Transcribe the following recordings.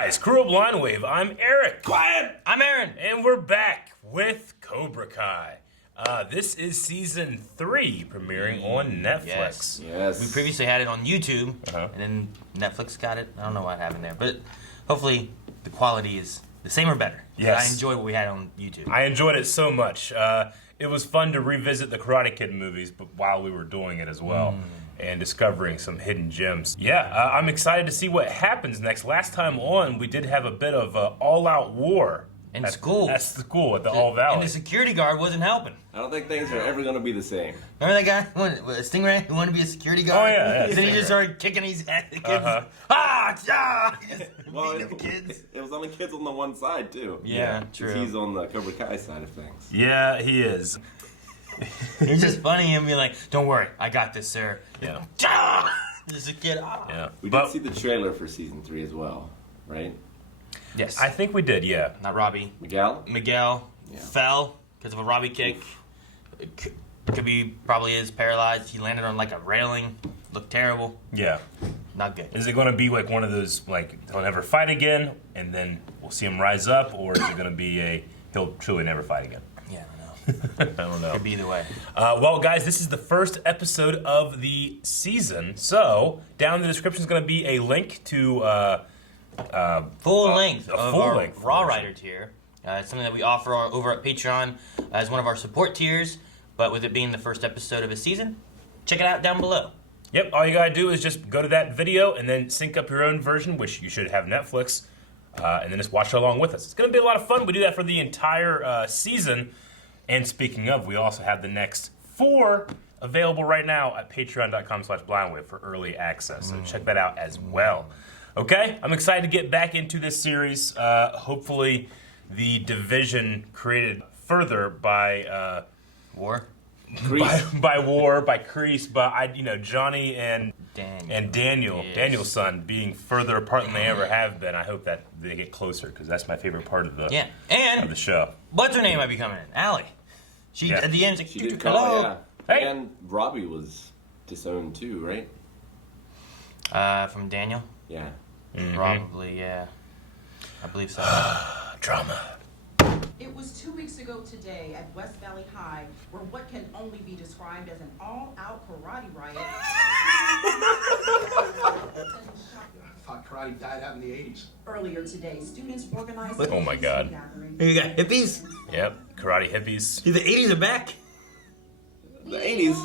guys, Crew of Blind Wave. I'm Eric. Quiet! I'm Aaron. And we're back with Cobra Kai. This is season 3 premiering on Netflix. Yes. We previously had it on YouTube, and then Netflix got it. I don't know what happened there, but hopefully the quality is the same or better. Yes. I enjoyed what we had on YouTube. I enjoyed it so much. It was fun to revisit the Karate Kid movies, but while we were doing it as well. And discovering some hidden gems. Yeah, I'm excited to see what happens next. Last time on, we did have a bit of an all-out war. At school. At school, at the All Valley. And the security guard wasn't helping. I don't think things are ever going to be the same. Remember that guy, Stingray, who wanted to be a security guard? Oh, yeah. Then he just started kicking his head. The kids. Well, Beating the kids. It was only kids on the one side, too. Yeah, true. He's on the Cobra Kai side of things. Yeah, he is. It's just funny him being like, "Don't worry, I got this, sir." Yeah. Just a kid. Yeah. We did see the trailer for season 3 as well, right? Yes. I think we did, yeah. Not Robbie. Miguel Fell because of a Robbie kick. Could be, probably is paralyzed. He landed on like a railing. Looked terrible. Yeah. Not good. Is it going to be like one of those, like, he'll never fight again, and then we'll see him rise up, or is it going to be he'll truly never fight again? Yeah, I don't know. I don't know. Could be either way. Well, guys, this is the first episode of the season, so down in the description is going to be a link to Full length of our length Raw version. Rider tier. It's something that we offer over at Patreon as one of our support tiers, but with it being the first episode of a season, check it out down below. Yep, all you gotta do is just go to that video and then sync up your own version, which you should have Netflix, and then just watch it along with us. It's gonna be a lot of fun. We do that for the entire season. And speaking of, we also have the next 4 available right now at patreon.com/blindwave for early access. So check that out as well. Okay, I'm excited to get back into this series. Hopefully the division created further by War? by War, by Kreese, by Johnny and Daniel. Yes. Daniel's son, being further apart than they ever have been. I hope that they get closer, because that's my favorite part of the of the show. What's her name might be coming in? Allie. She at the end, She did hello. call, yeah. Hey. And Robbie was disowned too, right? From Daniel? Yeah. Probably, yeah. I believe so. Drama. It was 2 weeks ago today at West Valley High, where what can only be described as an all-out karate riot. I thought karate died out in the 80s. Earlier today, students organized Oh my God. gathering. You got hippies? Yep, karate hippies. The 80s are back. The 80s.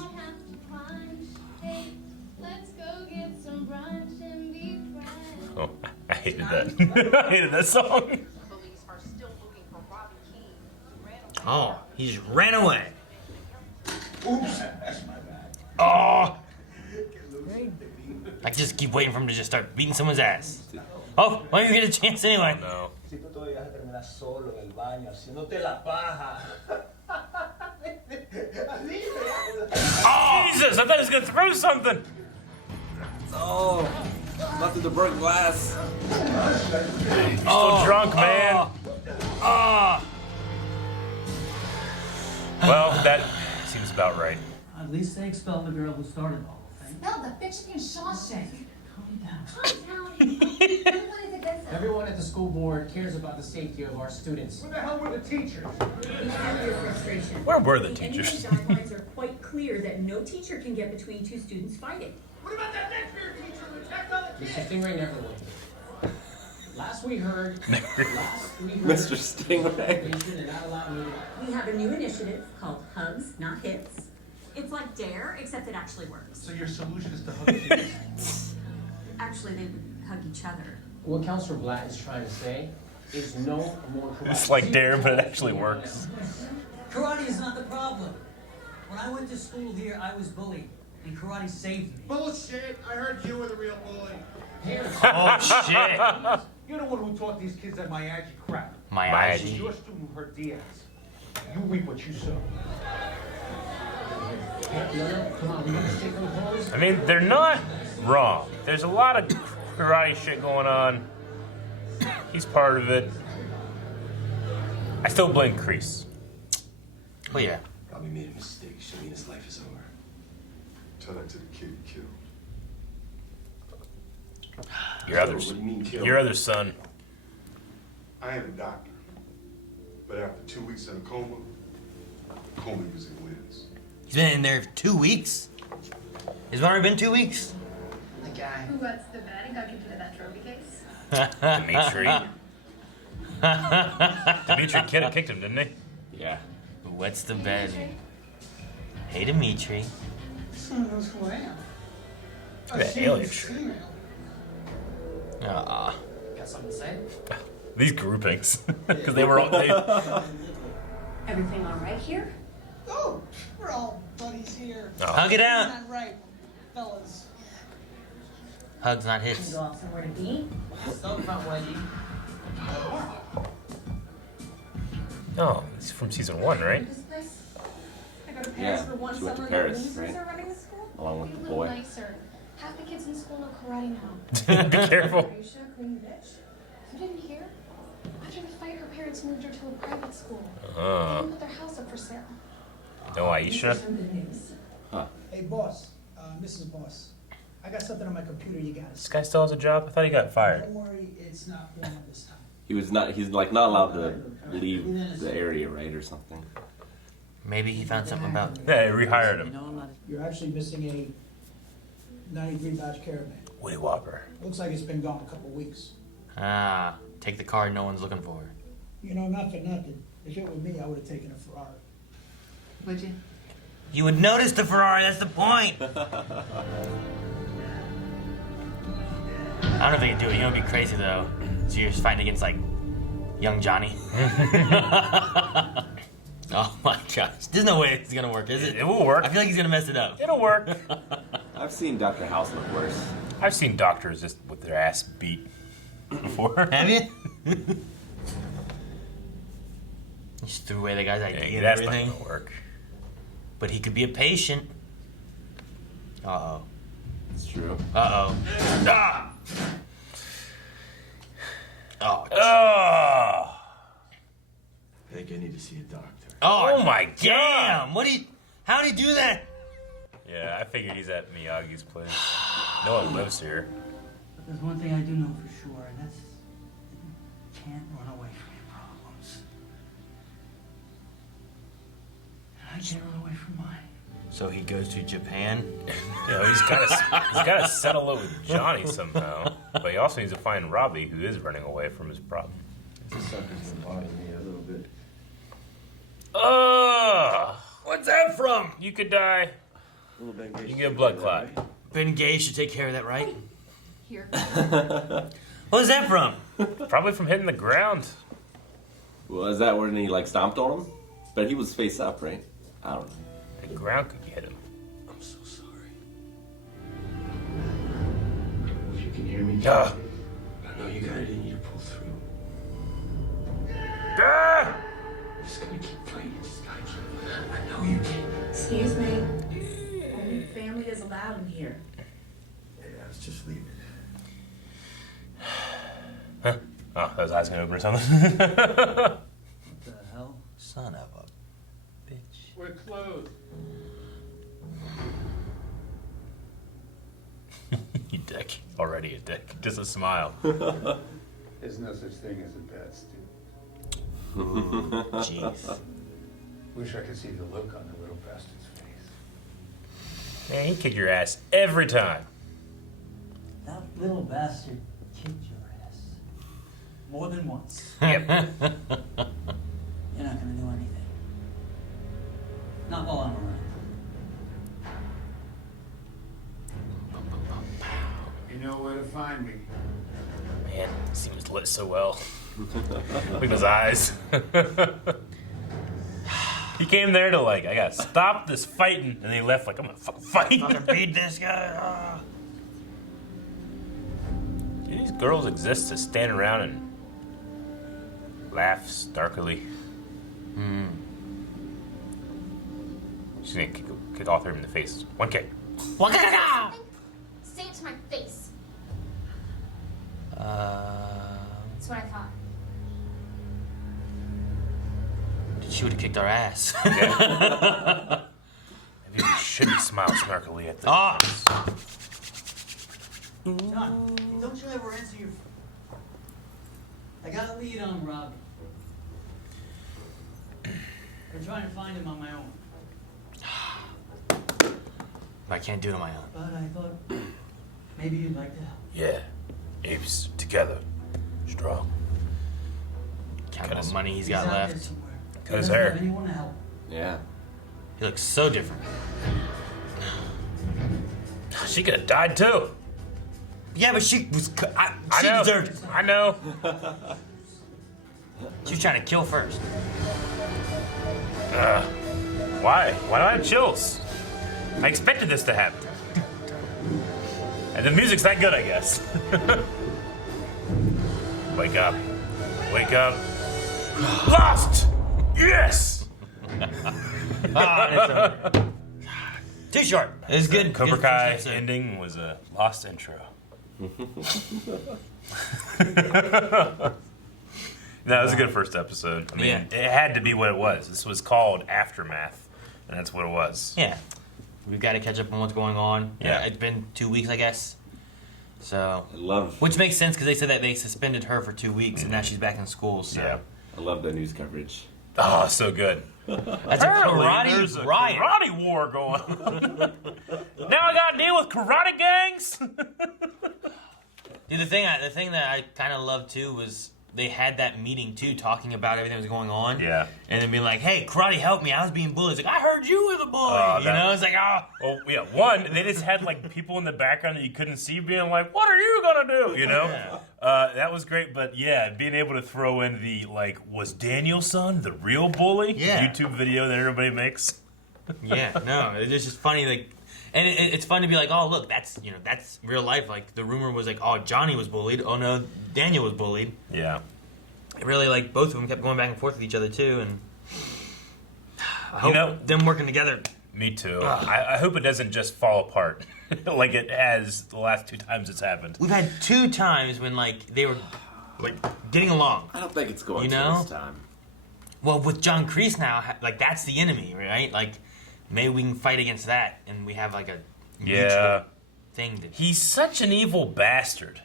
Oh, I hated that. I hated that song. Police are still looking for Robbie King, who ran away. Oh, he just ran away. Oops, that's my bad. Oh, I just keep waiting for him to just start beating someone's ass. Oh, why don't you get a chance anyway? no. Si tú todavía vas a terminar solo en el baño haciéndote la paja. Jesus, I thought he was going to throw something. Oh, not through the burnt glass. You're still drunk, man. Well, that seems about right. At least they expelled the girl who started all the thing. Expelled the bitch in Shawshank. Calm down. Calm down. Everyone is against us. Everyone at the school board cares about the safety of our students. Where the hell were the teachers? Where were the teachers? The guidelines are quite clear that no teacher can get between 2 students fighting. What about that next year teacher who attacked all the Mr. kids? Stingray never went. Last we heard, Mr. Stingray. they're not allowed me. We have a new initiative called Hugs, Not Hits. It's like DARE, except it actually works. So your solution is to hug kids? Actually, they would hug each other. What Counselor Blatt is trying to say is no more karate. It's like Dare, but it actually works. Karate is not the problem. When I went to school here, I was bullied, and karate saved me. Bullshit! I heard you were the real bully. Oh, shit. You're the one who taught these kids that Miyagi crap. It was Miyagi. your student who hurt Diaz. You reap what you sow. Come on, we need to stick on pose. I mean, they're not wrong. There's a lot of karate shit going on. He's part of it. I still blame Kreese. Oh, yeah. Robbie made a mistake. Should mean his life is over. Tell that to the kid you killed. Your other, What do you mean, kill? your other son. I ain't a doctor, but after 2 weeks in a coma usually wins. He's been in there for 2 weeks? It's already been 2 weeks? The guy who wets the bed and got kicked into that trophy case. Dimitri kicked him, didn't he? Yeah. Who wets the bed? Hey, Dimitri. Someone knows who I am. That alien shit. Got something to say? These groupings. Because they were all... Everything all right here? Oh, we're all buddies here. Hug it out. Not right, fellas. Hugs, not hits. Go out somewhere to be? Stop front wedgie. Oh, it's from season 1, right? This place? I go to Paris for one she went to summer. Paris, The losers right? are running the school. Along with You the little boy. nicer. Half the kids in school know karate now. Be careful. Are you sure, clean bitch? You didn't hear? After the fight, her parents moved her to a private school. They even put their house up for sale. No, Aisha. Some good news. Hey, boss. Mrs. Boss. I got something on my computer you got. This guy still has a job? I thought he got fired. Don't worry, it's not one this time. He's like not allowed to leave the area, right, or something. Maybe he found something about... Yeah, they rehired him. You're actually missing a 93 batch caravan. Woody Whopper. Looks like it's been gone a couple weeks. Ah, take the car no one's looking for. You know, not for nothing. If it were me, I would have taken a Ferrari. Would you? You would notice the Ferrari, that's the point! I don't know if they can do it. You know, it'd be crazy though. So you're just fighting against like young Johnny. Oh my gosh. There's no way it's gonna work, is it? It will work. I feel like he's gonna mess it up. It'll work. I've seen Dr. House look worse. I've seen doctors just with their ass beat before. Have you? You just threw away the guy's ID and that's everything. not gonna work. But he could be a patient. Uh-oh. It's true. Uh-oh. Ah! Oh, Oh, I think I need to see a doctor. oh my damn! God! How did he do that? Yeah, I figured he's at Miyagi's place. No one lives here. But there's one thing I do know for sure, and that's you can't run away from your problems. And I can't run away from mine. So he goes to Japan? You know, he's got to settle it with Johnny somehow. But he also needs to find Robbie, who is running away from his problem. This sucker's gonna bother me a little bit. What's that from? You could die. A little bit You can get a blood clot. Ben Gay should take care of that, right? Here. What was that from? Probably from hitting the ground. Well, is that when he like stomped on him? But he was face up, right? I don't know. The ground could hit him. I'm so sorry. If you can hear me, I know you got it in you to pull through. I'm just gonna keep fighting this guy. I know you can. Excuse me. Only family is allowed in here. Yeah, let's just leave it. Huh? Oh, that was eyes gonna open or something. What the hell? Son of a bitch. We're closed. You dick. Already a dick. Just a smile. There's no such thing as a bad student. Jeez. Wish I could see the look on the little bastard's face. Man, he kicked your ass every time. That little bastard kicked your ass. More than once. Yep. You're not gonna do anything. Not while I'm around. You know where to find me. Man, he seems lit so well. Look at his eyes. He came there to like, I gotta stop this fighting, and he left like, I'm gonna fucking fight. Fucking beat this guy. Ah. Do these girls exist to stand around and laugh snarkily? She's gonna kick all three of them in the face. One kick. Waka-ka-ka! Say it to my face. That's what I thought. She would have kicked our ass. Yeah. Maybe we shouldn't smile snarkily at them. Ah! John, don't you ever answer your... I got a lead on Robbie. I'm trying to find him on my own. But I can't do it on my own. But I thought maybe you'd like to help. Yeah. Apes together. Strong. Count how much money he's got left. Cut his hair. Anyone to help? Yeah. He looks so different. She could have died too. Yeah, but she was. She know. deserved it. I know. She was trying to kill first. Why? Why do I have chills? I expected this to happen. And the music's that good, I guess. Wake up. Wake up. Lost! Yes! Too short. It was good. Cobra Good Kai first episode. ending was a lost intro. No, it was a good first episode. I mean, Yeah. it had to be what it was. This was called Aftermath, and that's what it was. Yeah. We've got to catch up on what's going on. Yeah. It's been 2 weeks, I guess. So. I love. Which makes sense because they said that they suspended her for 2 weeks and now she's back in school. So. Yeah. I love the news coverage. Oh, so good. That's Apparently, a karate there's a riot. karate war going on. Now I got to deal with karate gangs. Dude, the thing that I kind of loved too was they had that meeting too, talking about everything that was going on. Yeah. And then being like, "Hey, karate, help me! I was being bullied." It's like, "I heard you were the bully." You know, it's like, "Oh." Well, yeah. One, they just had like people in the background that you couldn't see, being like, "What are you gonna do?" You know. Yeah. That was great, but yeah, being able to throw in the like, was Daniel's son the real bully? Yeah. YouTube video that everybody makes. Yeah, no, it's just funny, like, and it's fun to be like, oh, look, that's real life. Like the rumor was like, oh, Johnny was bullied. Oh no, Daniel was bullied. Yeah. It really, like, both of them kept going back and forth with each other too, and I hope them working together. Me too. I hope it doesn't just fall apart like it has the last 2 times it's happened. We've had 2 times when like they were like getting along. I don't think it's going to this time. Well, with John Kreese now, like that's the enemy, right? Like maybe we can fight against that, and we have like a mutual thing. He's such an evil bastard.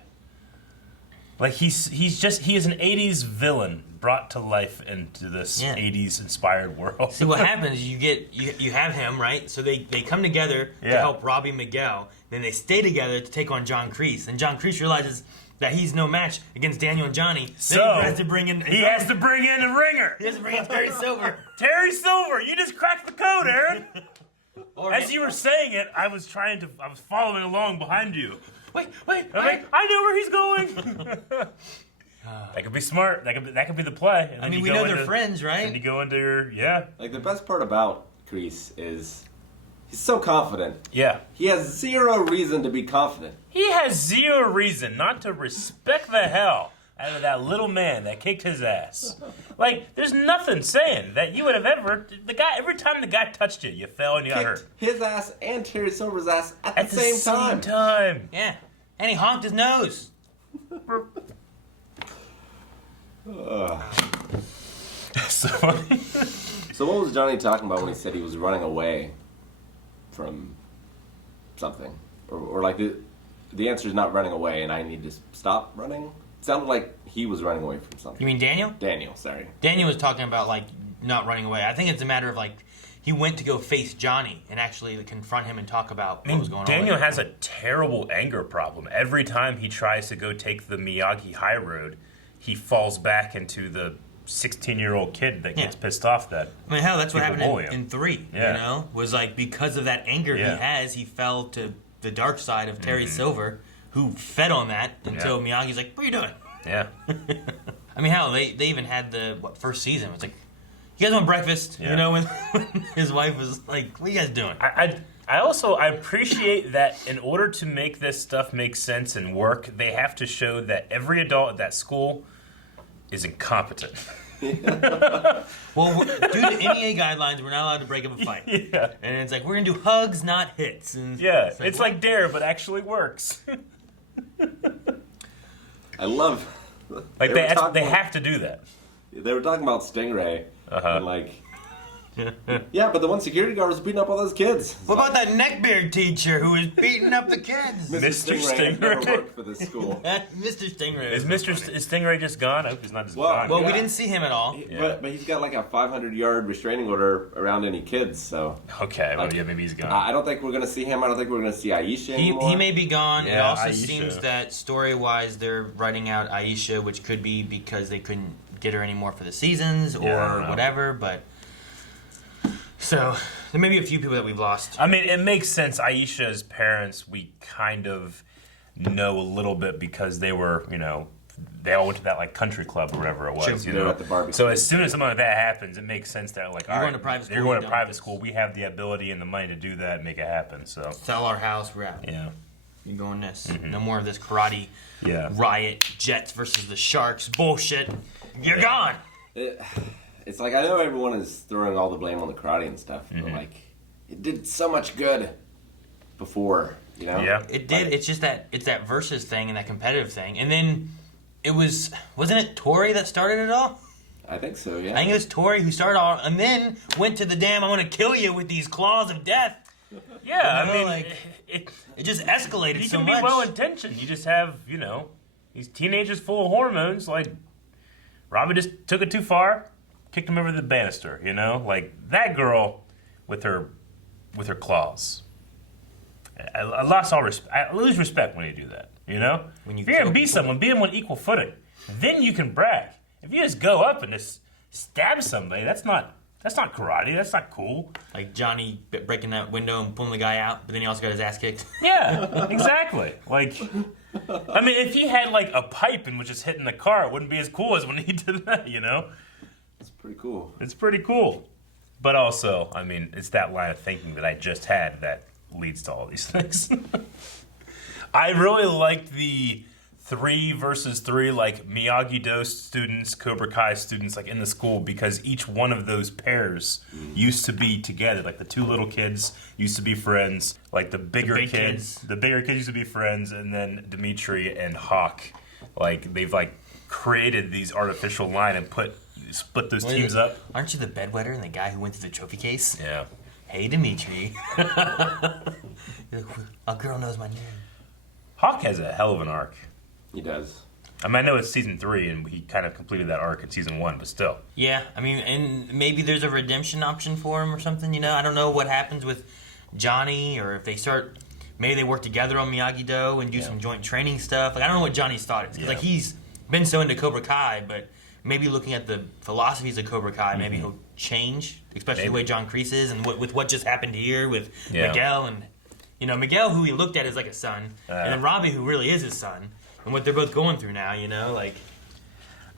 Like he is an 80s villain brought to life into this 80s inspired world. See what happens? You have him, right? So they come together to help Robbie Miguel. Then they stay together to take on John Kreese, and John Kreese realizes that he's no match against Daniel and Johnny. So then he has to bring in. He has to bring in a ringer. He has to bring in Terry Silver. Terry Silver, you just cracked the code, Aaron. As you were saying it, I was following along behind you. Wait! I'm like, I know where he's going. That could be smart. That could be the play. And I mean, we know they're friends, right? And you go into your Like the best part about Kreese is he's so confident. Yeah. He has 0 reason to be confident. He has 0 reason not to respect the hell out of that little man that kicked his ass. Like, there's nothing saying that you would have every time the guy touched you, you fell and you got hurt. His ass and Terry Silver's ass at the same time. Yeah. And he honked his nose. So funny. So what was Johnny talking about when he said he was running away from something? Or like the answer is not running away and I need to stop running? It sounded like he was running away from something. You mean Daniel? Daniel, sorry. Daniel was talking about, like, not running away. I think it's a matter of, like, he went to go face Johnny and actually confront him and talk about what was going on. Daniel has a terrible anger problem. Every time he tries to go take the Miyagi High Road, he falls back into the 16-year-old kid that gets pissed off that. I mean, hell, that's what people happened bully him. in 3, Yeah. you know? Was, like, because of that anger he has, he fell to the dark side of Terry Silver, who fed on that until Miyagi's like, what are you doing? Yeah. I mean, hell, they even had the first season. It's like, you guys want breakfast? Yeah. You know, when his wife was like, what are you guys doing? I also appreciate that in order to make this stuff make sense and work, they have to show that every adult at that school is incompetent. Well, due to NEA guidelines, we're not allowed to break up a fight. Yeah. And it's like, we're going to do hugs, not hits. And Yeah, it's like Dare, but actually works. I love... Like, they have to do that. They were talking about Stingray, and like, Yeah, but the one security guard was beating up all those kids. What about that neckbeard teacher who was beating up the kids? Mr. Stingray never worked for this school. Mr. Stingray. Is Stingray just gone? I hope he's not just gone. Well, we didn't see him at all. But he's got like a 500-yard restraining order around any kids, so... Okay, well, yeah, maybe he's gone. I don't think we're going to see him. I don't think we're going to see Aisha anymore. He may be gone. Yeah, it also Aisha. seems that story-wise they're writing out Aisha, which could be because they couldn't get her anymore for the seasons or whatever, but... So, there may be a few people that we've lost. I mean, it makes sense. Aisha's parents, we kind of know a little bit because they were, you know, they all went to that like country club or whatever it was. Sure. You know? At the barbecue. So as soon as something like that happens, it makes sense that like, You're going to private school. You're going to private school. We have the ability and the money to do that and make it happen. So sell our house, we're out. Yeah. You're going this. No more of this karate. Yeah. Riot, Jets versus the Sharks bullshit. You're gone. It's like, I know everyone is throwing all the blame on the karate and stuff, but like, it did so much good before, you know? Yeah. It did. Like, it's just that, it's that versus thing and that competitive thing. And then it wasn't it Tori that started it all? I think so, yeah. I think it was Tori who started all, and then went to the damn, I'm going to kill you with these claws of death. Yeah, You know, I mean, like, it just escalated you so can much. be well-intentioned. You just have, you know, these teenagers full of hormones. Like, Robbie just took it too far, kicked him over the banister, you know? Like, that girl with her claws. I lost all respect. I lose respect when you do that, you know? If you're going to beat someone, beat them on equal footing. Then you can brag. If you just go up and just stab somebody, that's not karate. That's not cool. Like Johnny breaking that window and pulling the guy out, but then he also got his ass kicked. Yeah, exactly. Like, I mean, if he had like a pipe and was just hitting the car, it wouldn't be as cool as when he did that, you know? It's pretty cool. It's pretty cool. But also, I mean, it's that line of thinking that I just had that leads to all these things. I really liked the 3 versus 3, like Miyagi-Do students, Cobra Kai students, like in the school, because each one of those pairs used to be together. Like the 2 little kids used to be friends. Like the bigger kids used to be friends, and then Dimitri and Hawk, like they've like created these artificial line and split those teams up. Aren't you the bedwetter and the guy who went through the trophy case? Yeah. Hey, Dimitri. A girl knows my name. Hawk has a hell of an arc. He does. I mean, I know it's season 3, and he kind of completed that arc in season 1, but still. Yeah, I mean, and maybe there's a redemption option for him or something, you know? I don't know what happens with Johnny, or if they start, maybe they work together on Miyagi-Do and do some joint training stuff. Like, I don't know what Johnny's thought is, because like, he's been so into Cobra Kai, but maybe looking at the philosophies of Cobra Kai, maybe he'll change, especially the way John Kreese is, and with what just happened here with Miguel, and, you know, Miguel, who he looked at as like a son, and then Robbie, who really is his son. And what they're both going through now, you know, like...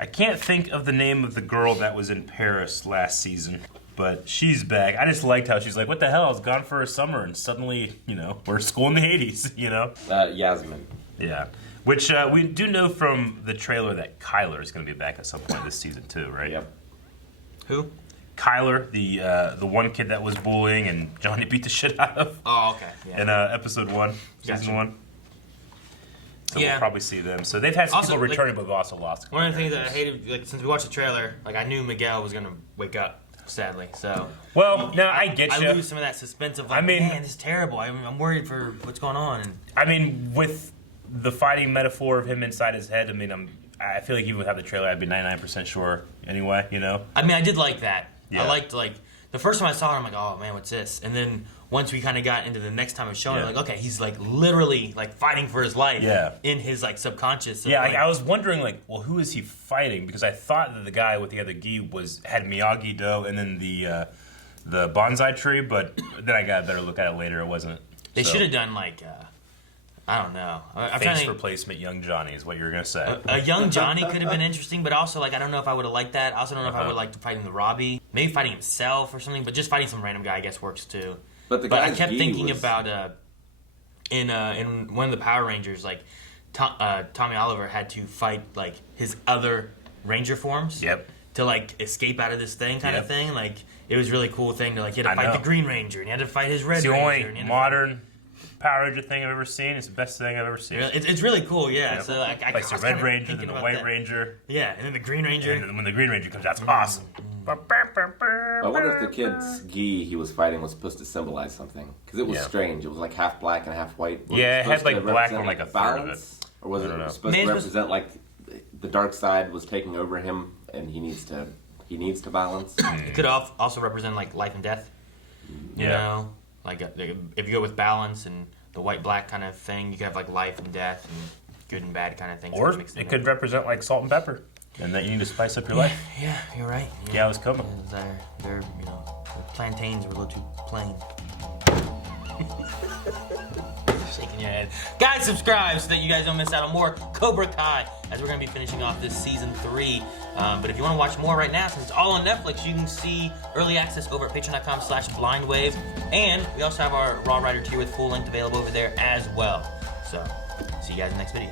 I can't think of the name of the girl that was in Paris last season, but she's back. I just liked how she's like, what the hell, I was gone for a summer, and suddenly, you know, we're at school in the 80s, you know? Yasmin. Yeah. Which we do know from the trailer that Kyler is going to be back at some point this season too, right? Yep. Who? Kyler, the one kid that was bullying and Johnny beat the shit out of. Oh, okay. Yeah. In episode 1, season 1. So we'll probably see them. So they've had some people returning, but we've also lost. One of the things that I hated, like, since we watched the trailer, like, I knew Miguel was gonna wake up, sadly. So. Well, no, I get you. I lose some of that suspense of like, man, this is terrible. I'm worried for what's going on. And I mean, with the fighting metaphor of him inside his head, I mean, I feel like even without the trailer, I'd be 99% sure anyway. You know. I mean, I did like that. Yeah. I liked the first time I saw it, I'm like, oh man, what's this? And then once we kind of got into the next time it was showing, like, okay, he's like literally like fighting for his life in his like subconscious. Yeah, like, I was wondering like, well, who is he fighting? Because I thought that the guy with the other gi had Miyagi-Do and then the bonsai tree, but then I got a better look at it later. It wasn't. They should have done like, I don't know. Face replacement Young Johnny is what you were going to say. A Young Johnny could have been interesting, but also, like, I don't know if I would have liked that. I also don't know if I would have liked fighting the Robbie. Maybe fighting himself or something, but just fighting some random guy, I guess, works too. But I kept thinking about, in one of the Power Rangers, like, Tommy Oliver had to fight, like, his other Ranger forms. Yep. To, like, escape out of this thing kind of thing. Like, it was a really cool thing to, like, he had to fight the Green Ranger, and he had to fight his Red Ranger. It's the only modern Power Ranger thing I've ever seen. It's the best thing I've ever seen. It's really cool, yeah. Yep. So I the Red Ranger, then the White Ranger. Yeah, and then the Green Ranger. And then when the Green Ranger comes out, it's awesome. I wonder if the kid's gi he was fighting was supposed to symbolize something. Because it was strange. It was like half black and half white. Was Yeah, it had supposed like to black represent, on like a third balance? of it. Or was I don't it know. supposed to represent like the dark side was taking over him and he needs to balance? It could also represent like life and death. You know? Like if you go with balance and the white-black kind of thing, you could have like life and death and good and bad kind of things. Or it could represent like salt and pepper, and that you need to spice up your life. Yeah, you're right. Yeah, I was coming. Their plantains were a little too plain. Shaking your head. Guys, subscribe so that you guys don't miss out on more Cobra Kai, as we're going to be finishing off this season 3. But if you want to watch more right now, since it's all on Netflix, you can see early access over at patreon.com/blindwave. And we also have our Raw Rider tier with full length available over there as well. So, see you guys in the next video.